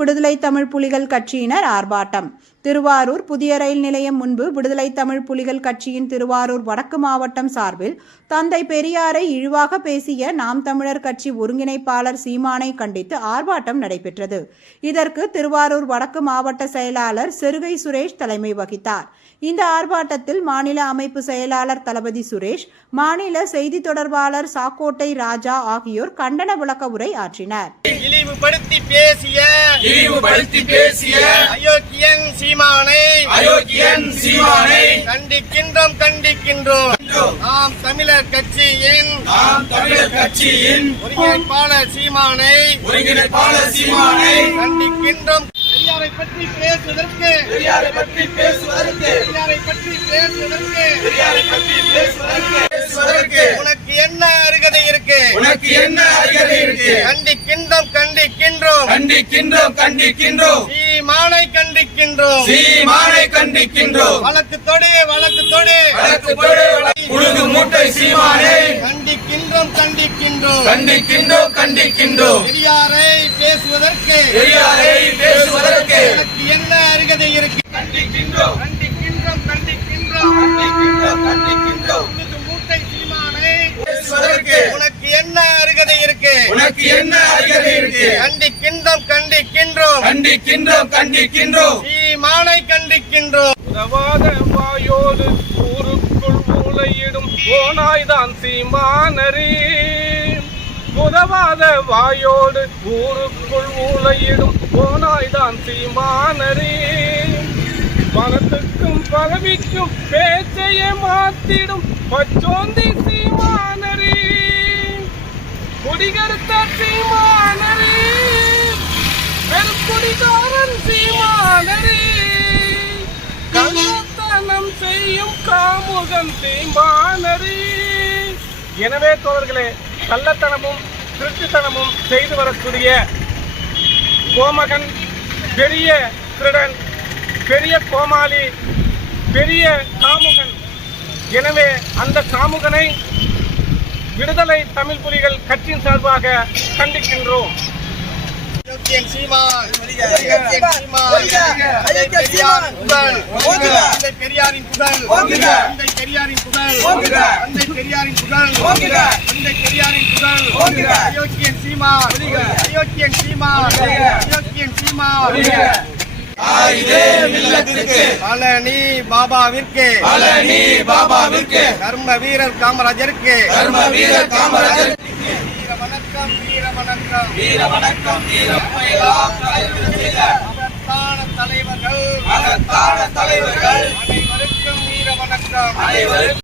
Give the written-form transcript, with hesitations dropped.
விடுதலை தமிழ் புலிகள் கட்சியினர் ஆர்ப்பாட்டம். திருவாரூர் புதிய ரயில் நிலையம் முன்பு விடுதலை தமிழ் புலிகள் கட்சியின் திருவாரூர் வடக்கு மாவட்டம் சார்பில் தந்தை பெரியாரை இழிவாக பேசிய நாம் தமிழர் கட்சி ஒருங்கிணைப்பாளர் சீமானை கண்டித்து ஆர்ப்பாட்டம் நடைபெற்றது. இதற்கு திருவாரூர் வடக்கு மாவட்ட செயலாளர் செருகை சுரேஷ் தலைமை வகித்தார். இந்த ஆர்ப்பாட்டத்தில் மாநில அமைப்பு செயலாளர் தளபதி சுரேஷ், மாநில செய்தி தொடர்பாளர் சாக்கோட்டை ராஜா ஆகியோர் கண்டன விளக்க உரை ஆற்றினர். இழிவுபடுத்தி பேசிய அயோக்கியன் சீமானை கண்டிக்கின்றோம். நாம் தமிழர் கட்சியின் ஒருங்கிணைப்பாளர் சீமானை கண்டிக்கின்றோம். பெரியாரை பற்றி பேசுவதற்கு உனக்கு என்ன அருகதை இருக்கு? கண்டிக்கின்றோம். சீமானை கண்டிக்கின்றோம். வழக்கு தொடு உழுது மூட்டை சீமானை கண்டிக்கின்றோம். பெரியாரை பேசுவதற்கு உனக்கு என்ன அருகதை இருக்கு? கண்டிக்கின்றோம். உழுது மூட்டை சீமானை பேசுவதற்கு உனக்கு என்ன அருகதை இருக்கு? கண்டிக்கின்றோம். சீமானை கண்டிக்கின்றோம். உதவாத வாயோடு ஊருக்குள் மூளையிடும் ஓனாய்தான் சீமானரே. உதவாத வாயோடு ஊருக்குள் மூளையிடும் ஓனாய்தான் சீமானரே. பணத்துக்கும் பதவிக்கும் பேச்சையே மாத்திடும் பச்சோந்தி சீமானரே. குடிகருத்த சீமானரே, பெருக்குடிகாரன் சீமானரே, கள்ளத்தனம் செய்யும் காமுகன் சீமானரே. எனவே தோழர்களே, கள்ளத்தனமும் திருட்டுத்தனமும் செய்து வரக்கூடிய கோமகன், பெரிய திருடன், பெரிய கோமாளி, பெரிய காமுகன். எனவே அந்த காமுகனை விடுதலை தமிழ் புலிகள் கட்சியின் சார்பாக கண்டிக்கின்றோம். பெரியாரின் புகழ் அயோக்கியன் சீமான். பழனி பாபாவிற்கு கர்ம வீரர் காமராஜருக்கு வீர வணக்கம். தலைவர்கள் அனைவருக்கும் வீர வணக்கம்.